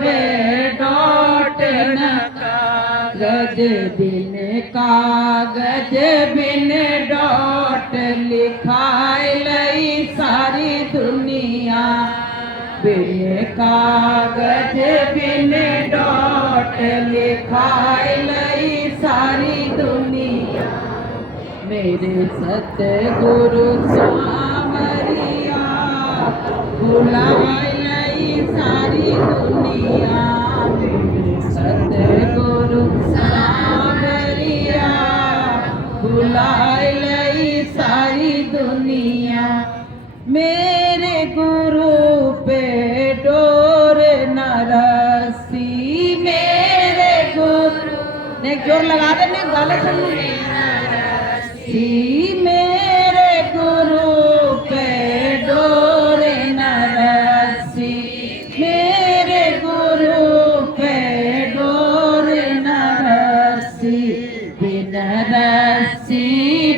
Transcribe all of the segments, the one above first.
पे डोट न कागज बिन कागज बिन डोट लिखाई लई सारी दुनिया बिन कागज बिन डोट लिखाई लई सारी दुनिया मेरे सतगुरु सावरिया बुलाए लई सारी दुनिया मेरे सतगुरु सावरिया बुलाए लई सारी दुनिया मेरे गुरु पे डोर न रसी मेरे गुरु ने जोर लगा दे ने गाले सुन मेरे गुरु पे डोर न रसी मेरे गुरु पे डोर न रसी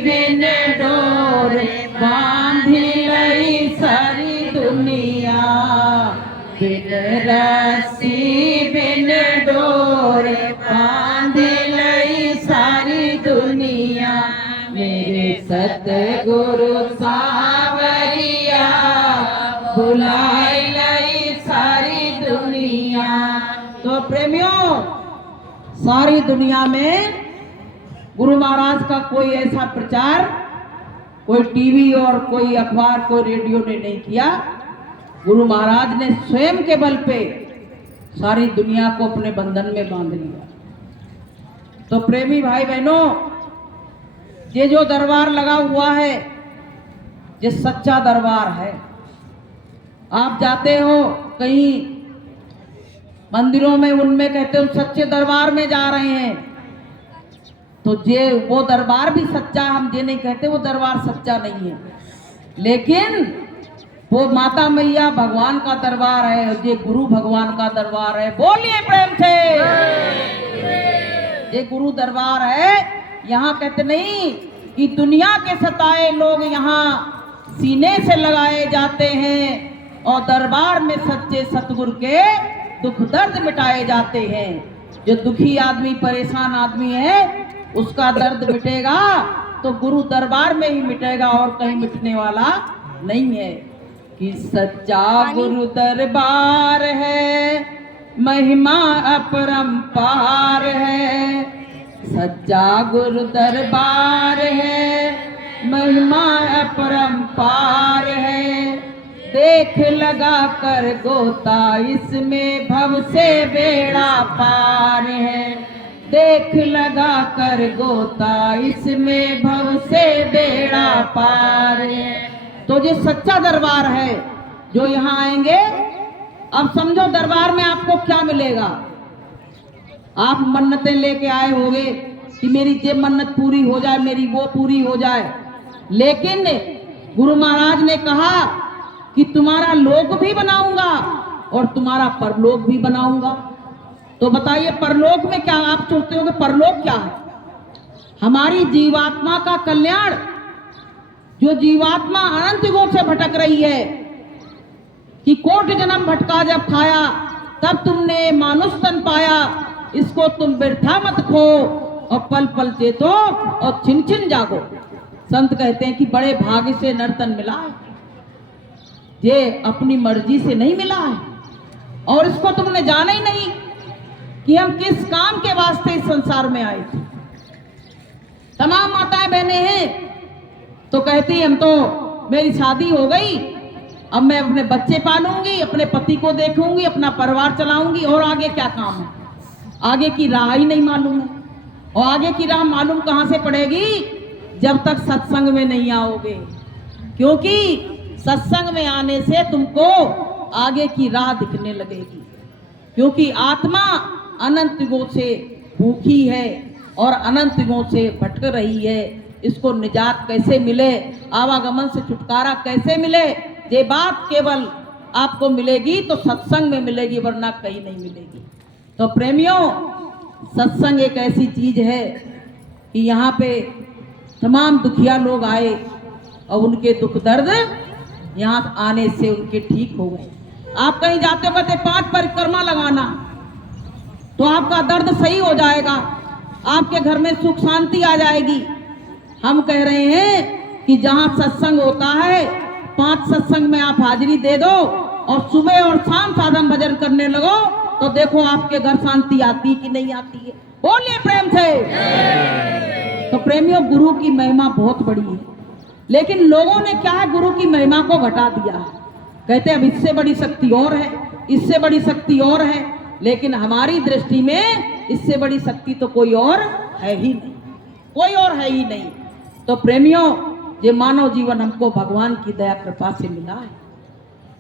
बिन डोर बांधी लई सारी दुनिया बिन रस्सी बिन डोर बांधी लई सारी दुनिया मेरे सतगुरु सावरिया बुलाए लई सारी दुनिया। तो प्रेमियों, सारी दुनिया में गुरु महाराज का कोई ऐसा प्रचार कोई टीवी और कोई अखबार कोई रेडियो ने नहीं किया। गुरु महाराज ने स्वयं के बल पे सारी दुनिया को अपने बंधन में बांध लिया। तो प्रेमी भाई बहनों, ये जो दरबार लगा हुआ है ये सच्चा दरबार है। आप जाते हो कहीं मंदिरों में, उनमें कहते हो सच्चे दरबार में जा रहे हैं, तो ये वो दरबार भी सच्चा, हम ये नहीं कहते वो दरबार सच्चा नहीं है, लेकिन वो माता मैया भगवान का दरबार है, ये गुरु भगवान का दरबार है। बोलिए प्रेम से, ये गुरु दरबार है। यहाँ कहते नहीं कि दुनिया के सताए लोग यहाँ सीने से लगाए जाते हैं और दरबार में सच्चे सतगुरु के दुख दर्द मिटाए जाते हैं। जो दुखी आदमी परेशान आदमी है उसका दर्द मिटेगा तो गुरु दरबार में ही मिटेगा और कहीं मिटने वाला नहीं है। कि सच्चा गुरु दरबार है, महिमा अपरंपार है। सच्चा गुरु दरबार है, महिमा अपरंपार है। देख लगा कर गोता इसमें भव से बेड़ा पार है। देख लगा कर गोता इसमें भव से बेड़ा पार है। तो ये सच्चा दरबार है। जो यहाँ आएंगे, अब समझो दरबार में आपको क्या मिलेगा। आप मन्नतें लेके आए होंगे कि मेरी ये मन्नत पूरी हो जाए, मेरी वो पूरी हो जाए, लेकिन गुरु महाराज ने कहा कि तुम्हारा लोक भी बनाऊंगा और तुम्हारा परलोक भी बनाऊंगा। तो बताइए परलोक में क्या आप सोचते हो कि परलोक क्या है? हमारी जीवात्मा का कल्याण। जो जीवात्मा अनंत युगों से भटक रही है कि कोटि जन्म भटका जब खाया तब तुमने मानुष तन पाया, इसको तुम व्यर्था मत खो और पल पल चेतो और छिन छिन जागो। संत कहते हैं कि बड़े भाग्य से नर्तन मिला है, ये अपनी मर्जी से नहीं मिला है और इसको तुमने जाना ही नहीं कि हम किस काम के वास्ते इस संसार में आए थे। तमाम माताएं बहनें हैं तो कहती हम तो मेरी शादी हो गई, अब मैं अपने बच्चे पालूंगी, अपने पति को देखूंगी, अपना परिवार चलाऊंगी और आगे क्या काम है। आगे की राह ही नहीं मालूम है। और आगे की राह मालूम कहां से पड़ेगी? जब तक सत्संग में नहीं आओगे, क्योंकि सत्संग में आने से तुमको आगे की राह दिखने लगेगी। क्योंकि आत्मा अनंत युगों से भूखी है और अनंत युगों से भटक रही है। इसको निजात कैसे मिले, आवागमन से छुटकारा कैसे मिले, ये बात केवल आपको मिलेगी तो सत्संग में मिलेगी, वरना कहीं नहीं मिलेगी। तो प्रेमियों, सत्संग एक ऐसी चीज है कि यहाँ पे तमाम दुखिया लोग आए और उनके दुख दर्द यहाँ आने से उनके ठीक हो गए। आप कहीं जाते हो कहते 5 परिक्रमा लगाना, तो आपका दर्द सही हो जाएगा, आपके घर में सुख शांति आ जाएगी। हम कह रहे हैं कि जहां सत्संग होता है 5 सत्संग में आप हाजिरी दे दो और सुबह और शाम साधन भजन करने लगो, तो देखो आपके घर शांति आती कि नहीं आती है। बोलिए प्रेम से। तो प्रेमियों, गुरु की महिमा बहुत बड़ी है, लेकिन लोगों ने क्या है, गुरु की महिमा को घटा दिया। कहते अब इससे बड़ी शक्ति और है, इससे बड़ी शक्ति और है, लेकिन हमारी दृष्टि में इससे बड़ी शक्ति तो कोई और है ही नहीं, कोई और है ही नहीं। तो प्रेमियों, ये मानव जीवन हमको भगवान की दया कृपा से मिला है।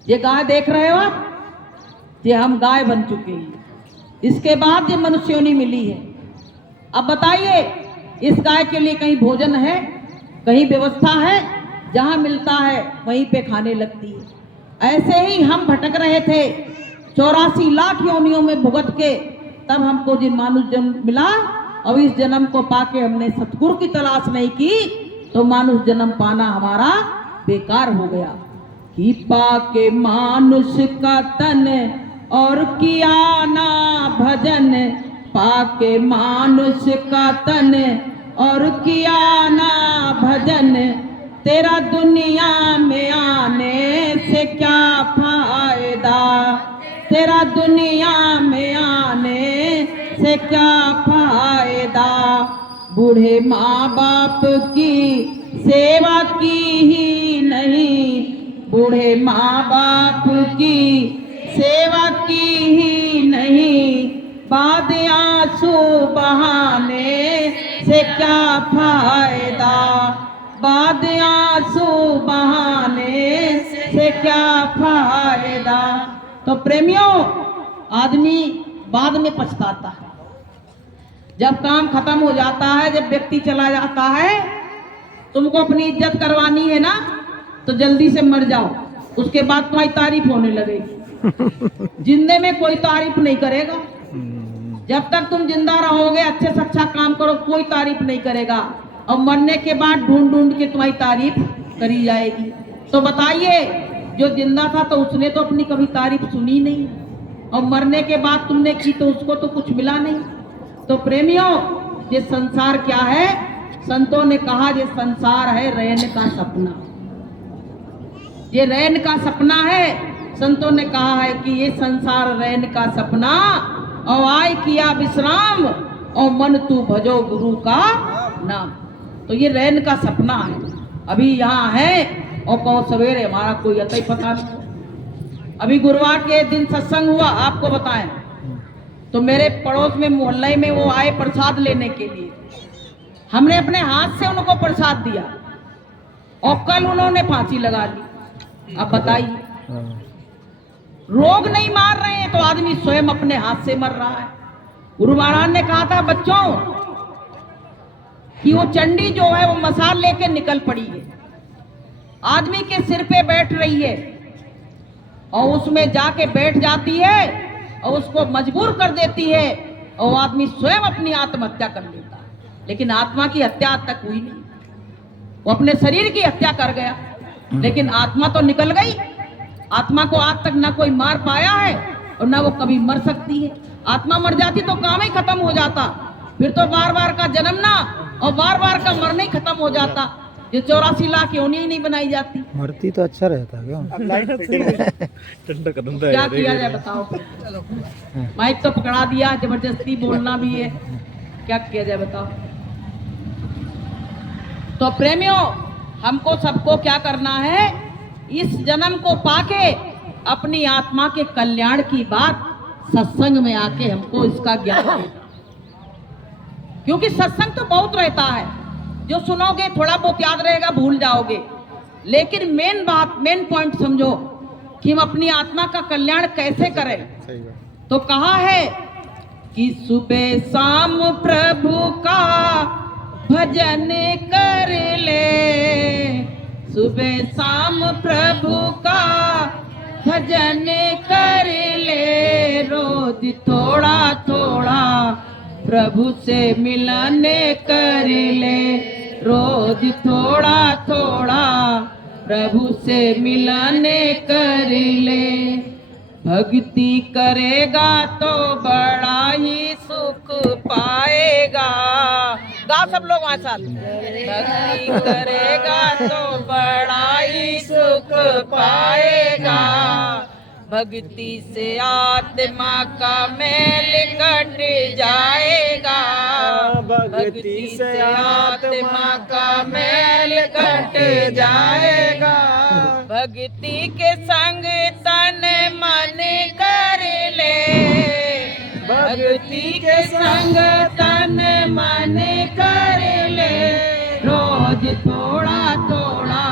ये गाय देख रहे हो आप, ये हम गाय बन चुके हैं, इसके बाद ये मनुष्य योनि मिली है। अब बताइए, इस गाय के लिए कहीं भोजन है, कहीं व्यवस्था है? जहां मिलता है वहीं पे खाने लगती है। ऐसे ही हम भटक रहे थे 84 लाख योनियों में भुगत के, तब हमको जिन मानुष जन्म मिला। अब इस जन्म को पाके हमने सतगुरु की तलाश नहीं की, तो मानुष जन्म पाना हमारा बेकार हो गया। कि पाके मानुष का तन और किया ना भजन, पाके मानुष का तन और किया ना भजन, तेरा दुनिया में आने से क्या फायदा, तेरा दुनिया में आने से क्या फायदा। बूढ़े माँ बाप की सेवा की ही नहीं, बूढ़े माँ बाप की सेवा की ही नहीं, बाद आंसू बहाने से क्या फायदा, बाद आंसू बहाने से क्या फायदा। तो प्रेमियों, आदमी बाद में पछताता है, जब काम खत्म हो जाता है, जब व्यक्ति चला जाता है। तुमको अपनी इज्जत करवानी है ना, तो जल्दी से मर जाओ, उसके बाद तुम्हारी तारीफ होने लगेगी। जिंदे में कोई तारीफ नहीं करेगा, जब तक तुम जिंदा रहोगे अच्छे से अच्छा काम करो, कोई तारीफ नहीं करेगा, और मरने के बाद ढूंढ ढूंढ के तुम्हारी तारीफ करी जाएगी। तो बताइए, जो जिंदा था तो उसने तो अपनी कभी तारीफ सुनी नहीं, और मरने के बाद तुमने की तो उसको तो कुछ मिला नहीं। तो प्रेमियों, ये संसार क्या है? संतों ने कहा ये संसार है रैन का सपना, ये रैन का सपना है। संतों ने कहा है कि ये संसार रैन का सपना, और आय किया विश्राम, और मन तू भजो गुरु का नाम। तो ये रैन का सपना है, अभी यहाँ है और कहो सवेरे हमारा कोई अतई पता नहीं। अभी गुरुवार के दिन सत्संग हुआ, आपको बताएं, तो मेरे पड़ोस में मोहल्ले में वो आए प्रसाद लेने के लिए, हमने अपने हाथ से उनको प्रसाद दिया, और कल उन्होंने फांसी लगा ली। अब बताइए, रोग नहीं मार रहे हैं तो आदमी स्वयं अपने हाथ से मर रहा है। गुरु महाराज ने कहा था बच्चों कि वो चंडी जो है वो मसाल लेके निकल पड़ी है, आदमी के सिर पे बैठ रही है, और उसमें जाके बैठ जाती है और उसको मजबूर कर देती है, और आदमी स्वयं अपनी आत्महत्या कर लेता है। लेकिन आत्मा की हत्या आज तक हुई नहीं, वो अपने शरीर की हत्या कर गया, लेकिन आत्मा तो निकल गई। आत्मा को आज तक ना कोई मार पाया है और ना वो कभी मर सकती है। आत्मा मर जाती तो काम ही खत्म हो जाता, फिर तो बार बार का जन्मना और बार बार का मरना ही खत्म हो जाता। ये 84 लाख योनि ही नहीं बनाई जाती। मरती तो अच्छा रहता है क्या किया जाए बताओ? माइक तो पकड़ा दिया, जबरदस्ती बोलना भी है, क्या किया जाए बताओ? तो प्रेमियों, हमको सबको क्या करना है? इस जन्म को पाके अपनी आत्मा के कल्याण की बात सत्संग में आके हमको इसका ज्ञान देना, क्योंकि सत्संग तो बहुत रहता है, जो सुनोगे थोड़ा बहुत याद रहेगा, भूल जाओगे, लेकिन मेन बात, मेन पॉइंट समझो कि हम अपनी आत्मा का कल्याण कैसे करें। तो कहा है कि सुबह शाम प्रभु का भजन कर ले, सुबह शाम प्रभु का भजन कर ले, रोज थोड़ा थोड़ा प्रभु से मिलन कर ले, रोज थोड़ा थोड़ा प्रभु से मिलन कर ले। भक्ति करेगा तो बड़ा ही सुख पाएगा। गाओ सब लोग वहां साथ। भक्ति करेगा तो बड़ा ही सुख पाएगा। भक्ति से आत्मा का मैल कट जाएगा। भक्ति से आत्मा का मैल कट जाएगा। भक्ति के संग तन मन कर ले। भक्ति के संग तन मन कर ले। रोज थोड़ा थोड़ा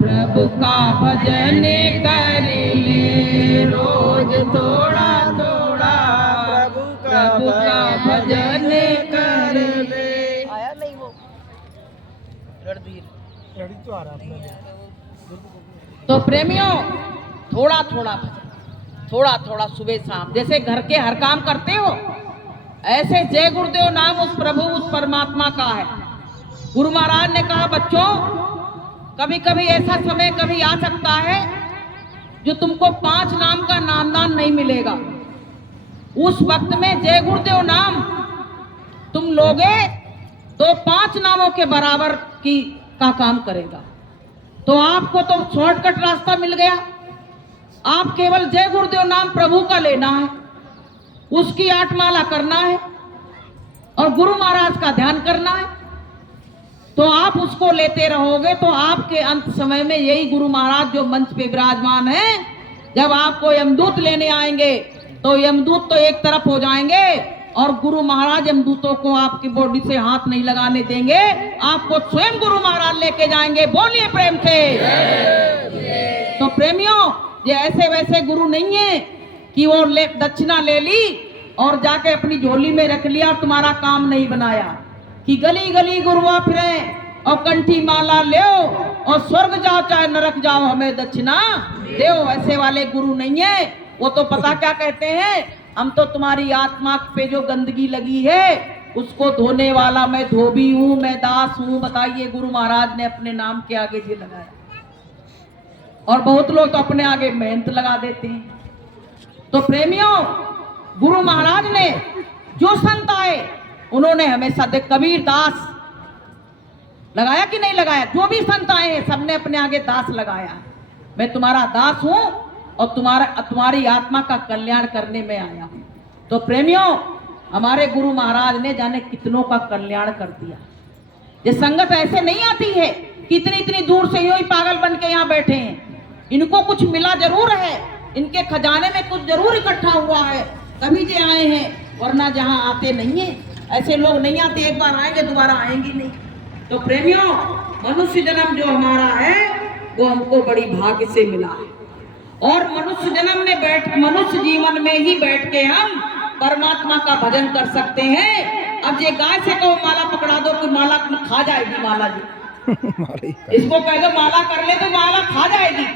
प्रभु का भजन कर ले। रोज थोड़ा थोड़ा प्रभु का भजन कर ले। आया नहीं वो रणधीर तो आ रहा। तो प्रेमियों, थोड़ा थोड़ा सुबह शाम जैसे घर के हर काम करते हो, ऐसे जय गुरुदेव नाम उस प्रभु उस परमात्मा का है। गुरु महाराज ने कहा बच्चों, कभी कभी ऐसा समय कभी आ सकता है जो तुमको 5 नाम का नामदान नहीं मिलेगा। उस वक्त में जय गुरुदेव नाम तुम लोगे तो 5 नामों के बराबर का काम करेगा। तो आपको तो शॉर्टकट रास्ता मिल गया। आप केवल जय गुरुदेव नाम प्रभु का लेना है, उसकी 8 माला करना है और गुरु महाराज का ध्यान करना है। तो आप उसको लेते रहोगे तो आपके अंत समय में यही गुरु महाराज जो मंच पे विराजमान है, जब आपको यमदूत लेने आएंगे तो यमदूत तो एक तरफ हो जाएंगे और गुरु महाराज यमदूतों को आपकी बॉडी से हाथ नहीं लगाने देंगे। आपको स्वयं गुरु महाराज लेके जाएंगे। बोलिए प्रेम से। तो प्रेमियों, ये ऐसे वैसे गुरु नहीं है कि वो दक्षिणा ले ली और जाके अपनी झोली में रख लिया, तुम्हारा काम नहीं बनाया। कि गली गली गुरुआ फिरे और कंठी माला ले और स्वर्ग जाओ चाहे नरक जाओ, हमें दक्षिणा दो। ऐसे वाले गुरु नहीं है। वो तो पता क्या कहते हैं, हम तो तुम्हारी आत्मा पे जो गंदगी लगी है उसको धोने वाला मैं धोबी हूं, मैं दास हूं। बताइए, गुरु महाराज ने अपने नाम के आगे जी लगाया। और बहुत लोग तो अपने आगे मेहनत लगा देते हैं। तो प्रेमियों, गुरु महाराज ने जो संत आए उन्होंने हमेशा देख कबीर दास लगाया कि नहीं लगाया। जो भी संत आए हैं सबने अपने आगे दास लगाया। मैं तुम्हारा दास हूं और तुम्हारी आत्मा का कल्याण करने में आया हूं। तो प्रेमियों, हमारे गुरु महाराज ने जाने कितनों का कल्याण कर दिया। ये संगत ऐसे नहीं आती है कि इतनी दूर से यूं ही पागल बन के यहाँ बैठे हैं। इनको कुछ मिला जरूर है, इनके खजाने में कुछ जरूर इकट्ठा हुआ है, तभी ये आए हैं, वरना जहाँ आते नहीं है। ऐसे लोग नहीं आते, एक बार आएंगे दोबारा आएंगे नहीं। तो प्रेमियों, मनुष्य जन्म जो हमारा है वो हमको बड़ी भाग्य से मिला है। और मनुष्य जन्म में मनुष्य जीवन में ही बैठ के हम परमात्मा का भजन कर सकते हैं। अब ये गाय से कहो माला पकड़ा दो तो माला खा जाएगी। माला जी इसको कह दो माला कर ले तो माला खा जाएगी।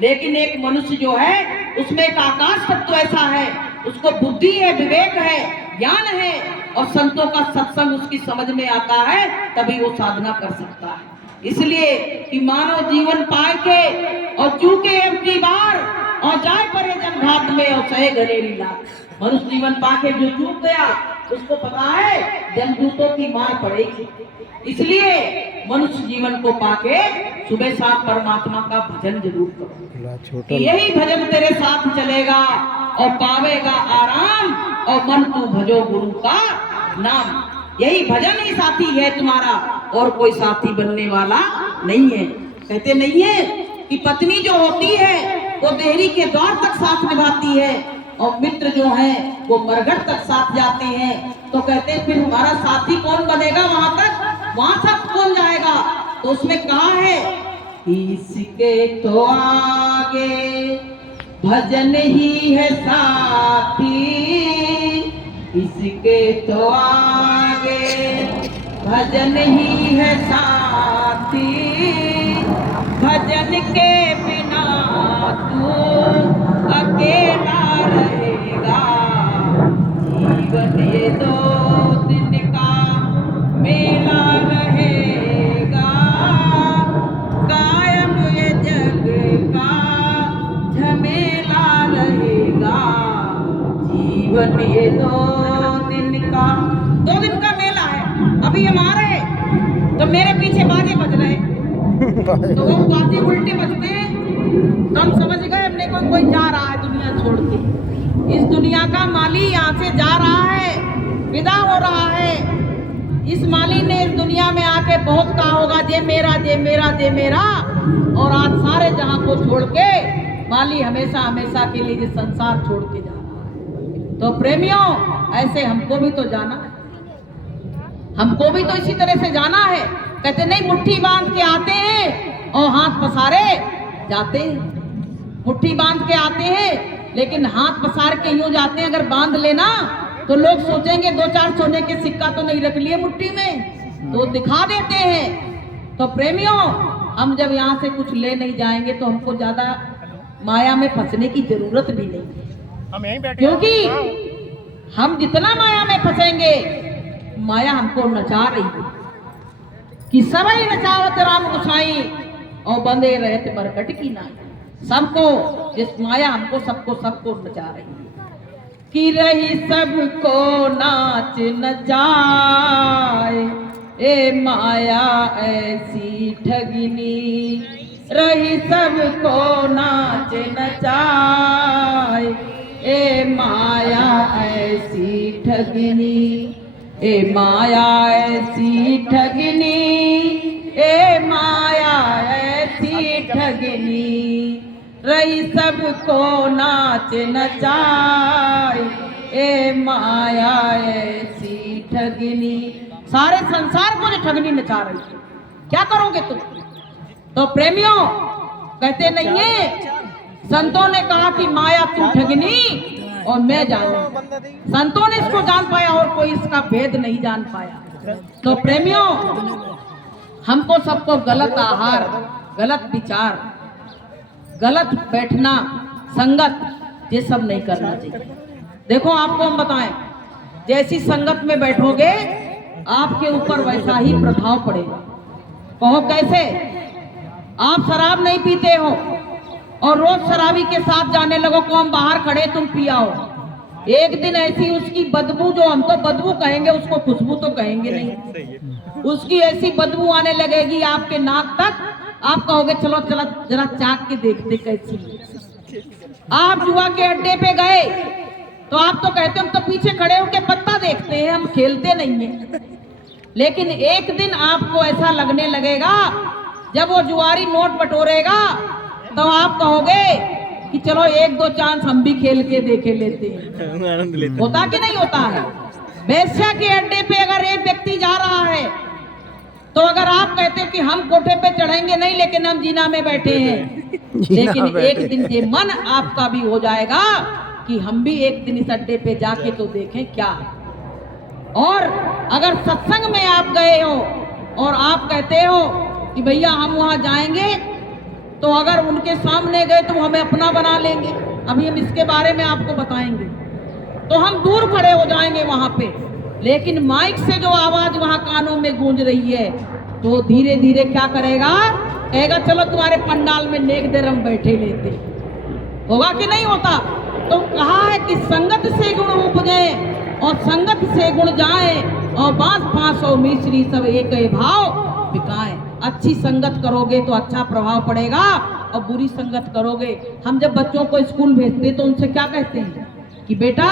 लेकिन एक मनुष्य जो है उसमें एक आकाश तत्व ऐसा है, उसको बुद्धि है, विवेक है, ज्ञान है और संतों का सत्संग उसकी समझ में आता है, तभी वो साधना कर सकता है। इसलिए कि मानव जीवन पाए के और चूके अब की बार और जाए परे जन घात में और सहे घनेरी लात। मनुष्य जीवन पाके जो चूक गया उसको पता है जमदूतों की मार पड़ेगी। इसलिए मनुष्य जीवन को पाके सुबह शाम परमात्मा का भजन जरूर करो। यही भजन तेरे साथ चलेगा और पावेगा आराम और मन तू भजो गुरु का नाम। यही भजन ही साथी है तुम्हारा, और कोई साथी बनने वाला नहीं है। कहते नहीं है कि पत्नी जो होती है वो देहरी के द्वार तक साथ निभाती है और मित्र जो है वो मरघट तक साथ जाते हैं। तो कहते हैं फिर हमारा साथी कौन बनेगा, वहां तक वहां तक कौन जाएगा। तो उसमें कहा है इसके तो आगे भजन ही है साथी, इसके तो आगे भजन ही है साथी, भजन के बिना तू अकेला रहेगा। जीवन ये 2 दिन का मेला रहेगा, कायम ये जग का झमेला रहेगा। केवल ये 2 दिन का मेला है। अभी हम आ रहे तो मेरे पीछे बाजे बज रहे, तो वो बाजे उल्टे बजते हैं तो हम समझ गए हमने कोई जा रहा है दुनिया छोड़ के। इस दुनिया का माली यहाँ से जा रहा है, विदा हो रहा है। इस माली ने इस दुनिया में आके बहुत कहा होगा जे मेरा जे मेरा जे मेरा, और आज सारे जहां को छोड़ के माली हमेशा हमेशा के लिए इस संसार छोड़ के जा रहा है। तो प्रेमियों, ऐसे हमको भी तो जाना है, हमको भी तो इसी तरह से जाना है। कहते नहीं मुट्ठी बांध के आते हैं और हाथ पसारे जाते हैं। मुट्ठी बांध के आते हैं लेकिन हाथ पसार के यूं जाते हैं। अगर बांध लेना तो लोग सोचेंगे 2-4 सोने के सिक्का तो नहीं रख लिए मुट्ठी में, तो दिखा देते हैं। तो प्रेमियों, हम जब यहाँ से कुछ ले नहीं जाएंगे तो हमको ज्यादा माया में फंसने की जरूरत भी नहीं है, हम यहीं बैठे, क्योंकि हम जितना माया में फंसेंगे माया हमको नचा रही है कि सबई नचावत राम गुसाई और बंदे रहते बरकट की नाई। सबको जिस माया हमको सबको नचा रही है कि रही सबको नाच नचाए, ए माया ऐसी ठगनी। रही सबको नाच नचाए, ए माया ऐसी ठगनी, ए माया ऐसी ठगनी, ए माया ऐसी ठगनी। रही सबको नाच नचाए, ए माया ऐसी ठगनी। सारे संसार को जो ठगनी नचा रही है, क्या करोगे तुम? तो प्रेमियों, कहते नहीं है, संतों ने कहा कि माया तू ठगनी और मैं जानू। संतों ने इसको जान पाया और कोई इसका भेद नहीं जान पाया। तो प्रेमियों, हमको सबको गलत आहार, गलत विचार, गलत बैठना, संगत, ये सब नहीं करना चाहिए। देखो आपको हम बताएं, जैसी संगत में बैठोगे आपके ऊपर वैसा ही प्रभाव पड़ेगा। कहो कैसे? आप शराब नहीं पीते हो और रोज शराबी के साथ जाने लगो, को हम बाहर खड़े तुम पियाओ। एक दिन ऐसी उसकी बदबू, जो हम तो बदबू कहेंगे, उसको खुशबू तो कहेंगे नहीं, उसकी ऐसी बदबू आने लगेगी आपके नाक तक, आप कहोगे चलो चलो जरा चाक के देखते कैसी। आप जुआ के अड्डे पे गए तो आप तो कहते हम तो पीछे खड़े होके पत्ता देखते हैं, हम खेलते नहीं हैं। लेकिन एक दिन आपको ऐसा लगने लगेगा, जब वो जुआरी नोट बटोरेगा तो आप कहोगे कि चलो 1-2 चांस हम भी खेल के देखे लेते हैं। होता कि नहीं होता है? वेश्या के अड्डे पे अगर एक व्यक्ति जा रहा है तो अगर आप कहते कि हम कोठे पे चढ़ेंगे नहीं, लेकिन हम जीना में बैठे हैं, लेकिन एक दिन ये मन आपका भी हो जाएगा कि हम भी एक दिन इस अड्डे पे जाके तो देखें क्या। और अगर सत्संग में आप गए हो और आप कहते हो कि भैया हम वहां जाएंगे, तो अगर उनके सामने गए तो हमें अपना बना लेंगे। अभी हम इसके बारे में आपको बताएंगे। तो हम दूर खड़े हो जाएंगे वहां पे, लेकिन माइक से जो आवाज वहां कानों में गूंज रही है, तो धीरे धीरे क्या करेगा, कहेगा चलो तुम्हारे पंडाल में नेक देर हम बैठे लेते। होगा कि नहीं होता? तो कहा है कि संगत से गुण उपजे और संगत से गुण जाए, और बांस फांसो मिश्री सब एक भाव बिकाए। अच्छी संगत करोगे तो अच्छा प्रभाव पड़ेगा, और बुरी संगत करोगे। हम जब बच्चों को स्कूल भेजते तो उनसे क्या कहते हैं कि बेटा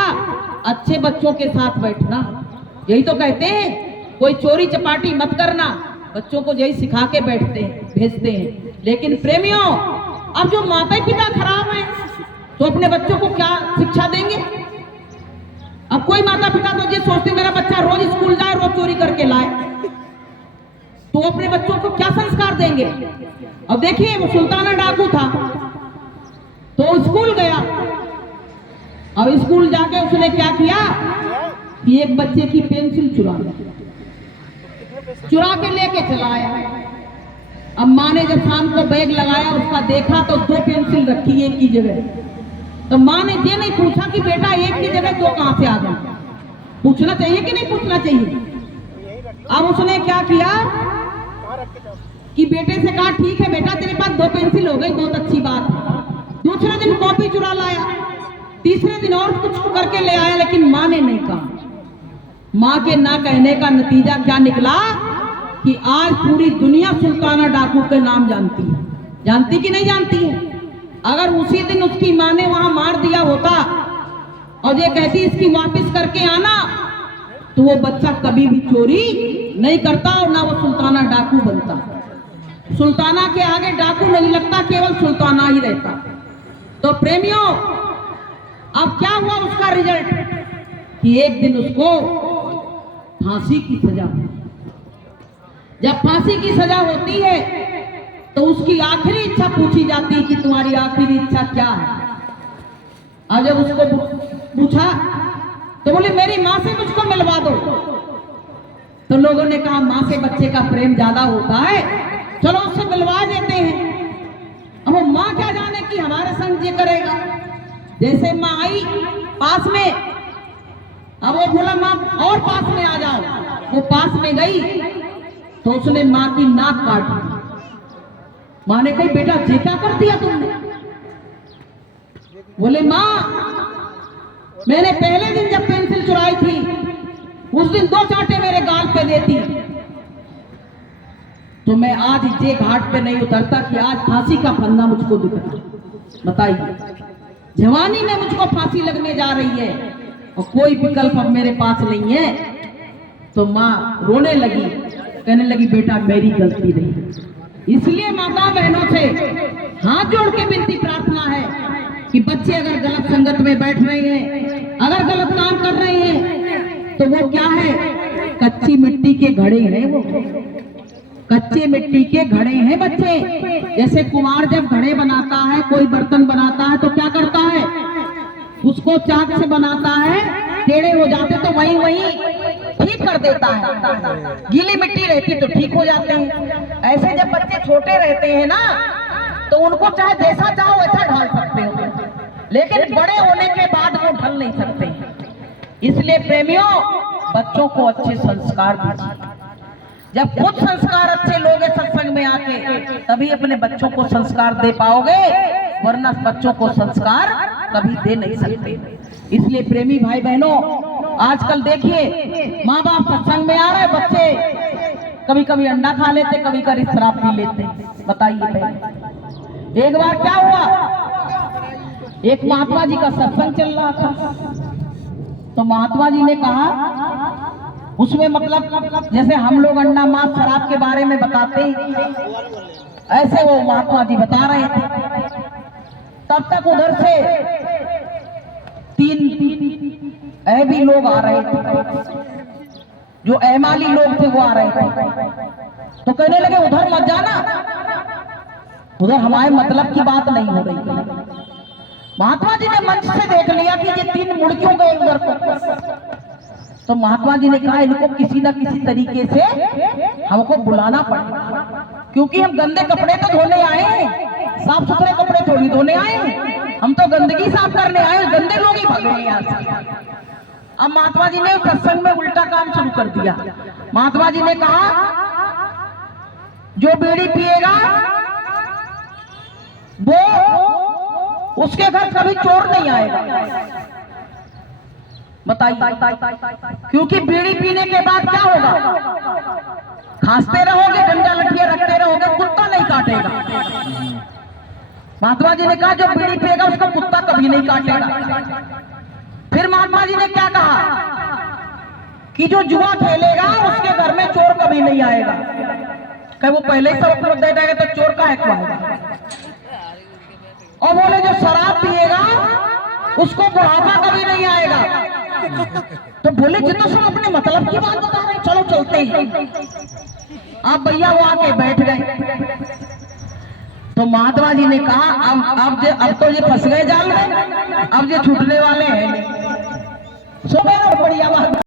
अच्छे बच्चों के साथ बैठना, यही तो कहते हैं। कोई चोरी चपाटी मत करना, बच्चों को यही सिखा के भेजते हैं। लेकिन प्रेमियों, अब जो माता पिता खराब हैं तो अपने बच्चों को क्या शिक्षा देंगे? अब कोई माता पिता तो ये सोचते मेरा बच्चा रोज स्कूल जाए, रोज चोरी करके लाए, तो अपने बच्चों को क्या संस्कार देंगे? अब देखिए, वो सुल्ताना डाकू था तो स्कूल गया। अब स्कूल जाके उसने क्या किया कि एक बच्चे की पेंसिल चुरा के लेके चला आया। अब माँ ने जब शाम को बैग लगाया, उसका देखा तो 2 पेंसिल रखी एक की जगह। तो माँ ने ये नहीं पूछा कि बेटा एक की जगह 2 कहां से आ गए। पूछना चाहिए कि नहीं पूछना चाहिए? अब उसने क्या किया कि बेटे से कहा ठीक है बेटा, तेरे पास 2 पेंसिल हो गई, बहुत अच्छी बात। दूसरे दिन कॉपी चुरा लाया, तीसरे दिन और कुछ करके ले आया, लेकिन माँ ने नहीं कहा। माँ के ना कहने का नतीजा क्या निकला कि आज पूरी दुनिया सुल्ताना डाकू के नाम जानती है। जानती कि नहीं जानती है? अगर उसी दिन उसकी माँ ने वहां मार दिया होता और ये कहती इसकी वापस करके आना, तो वो बच्चा कभी भी चोरी नहीं करता और ना वो सुल्ताना डाकू बनता। सुल्ताना के आगे डाकू नहीं लगता, केवल सुल्ताना ही रहता। तो प्रेमियों, अब क्या हुआ उसका रिजल्ट कि एक दिन उसको फांसी की सजा हुई। जब फांसी की सजा होती है तो उसकी आखिरी इच्छा पूछी जाती है कि तुम्हारी आखिरी इच्छा क्या है। और जब उसको पूछा तो बोले मेरी माँ से मुझको मिलवा दो। तो लोगों ने कहा माँ से बच्चे का प्रेम ज्यादा होता है, चलो उससे मिलवा देते हैं। अब वो माँ क्या जाने कि हमारे संग ये करेगा। जैसे माँ आई पास में, अब वो बोला माँ और पास में आ जाओ। वो पास में गई तो उसने माँ की नाक काट दी। माँ ने कही बेटा ये क्या कर दिया तुमने? बोले माँ मैंने पहले दिन जब पेंसिल चुराई थी उस दिन 2 चांटे मेरे गाल पे देती, तो मैं आज ये घाट पे नहीं उतरता कि आज फांसी का फंदा मुझको दिखता। बताइए, जवानी में मुझको फांसी लगने जा रही है और कोई विकल्प अब मेरे पास नहीं है। तो माँ रोने लगी, कहने लगी बेटा मेरी गलती नहीं। इसलिए माता बहनों से हाथ जोड़ के विनती प्रार्थना है कि बच्चे अगर गलत संगत में बैठ रहे हैं, अगर गलत काम कर रहे हैं, तो वो क्या है, कच्ची मिट्टी के घड़े हैं। वो कच्चे मिट्टी के घड़े हैं बच्चे। जैसे कुम्हार जब घड़े बनाता है, कोई बर्तन बनाता है, तो क्या करता है, उसको चाक से बनाता है, टेढ़े हो जाते तो वहीं ठीक कर देता है। गीली मिट्टी रहती तो ठीक हो जाते हैं। ऐसे जब बच्चे छोटे रहते हैं ना, तो उनको चाहे जैसा चाहो वैसा ढाल सकते हो, लेकिन बड़े होने के बाद वो ढल नहीं सकते। इसलिए प्रेमियों, बच्चों को अच्छे संस्कार दीजिए। जब खुद संस्कार अच्छे लोगे सत्संग में आके, तभी अपने बच्चों को संस्कार दे पाओगे, वरना बच्चों को संस्कार कभी दे नहीं सकते। इसलिए प्रेमी भाई बहनों, आजकल देखिए माँ बाप सत्संग में आ रहे, बच्चे कभी कभी अंडा खा लेते, कभी कभी शराब पी लेते। बताइए, एक बार क्या हुआ, एक महात्मा जी का सत्संग चल रहा था। तो महात्मा जी ने कहा, उसमें मतलब जैसे हम लोग अंडा मांस शराब के बारे में बताते हैं, ऐसे वो महात्मा जी बता रहे थे। तब तक उधर से 3 ऐबी लोग आ रहे थे, जो ऐमाली लोग थे वो आ रहे थे। तो कहने लगे उधर मत जाना, उधर हमारे मतलब की बात नहीं हो रही है। महात्मा जी ने मंच से देख लिया कि ये 3 मुड़ क्यों गए उधर को। तो महात्मा जी ने कहा इनको किसी न किसी तरीके से हमको बुलाना पड़ेगा, क्योंकि हम गंदे कपड़े तो धोने आए हैं, साफ सुथरे कपड़े थोड़ी धोने आए हैं। हम तो गंदगी साफ करने आए, गंदे लोग ही भागे हैं यहाँ से। अब महात्मा जी ने सत्संग में उल्टा काम शुरू कर दिया। महात्मा जी ने कहा जो बीड़ी पिएगा वो उसके घर कभी चोर नहीं आएगा। बताइए, क्योंकि बीड़ी पीने के बाद क्या होगा, खांसते रहोगे, डंडा लठिया रखते रहोगे, कुत्ता नहीं काटेगा। महात्मा जी ने कहा जो बीड़ी पिएगा उसका कुत्ता कभी नहीं काटेगा। फिर महात्मा जी ने क्या कहा कि जो जुआ खेलेगा उसके घर में चोर कभी नहीं आएगा। कहीं वो पहले ही सब उपलब्ध दे जाएगा तो चोर का है आएगा। और बोले जो शराब पिएगा उसको बुढ़ापा कभी नहीं आएगा। तो बोले जितना सब अपने मतलब की बात बता रहे, चलो चलते हैं। अब भैया वो आके बैठ गए। तो महात्मा जी ने कहा अब तो ये फंस गए जाल में, अब ये छूटने वाले हैं। सो मेरा बढ़िया बात।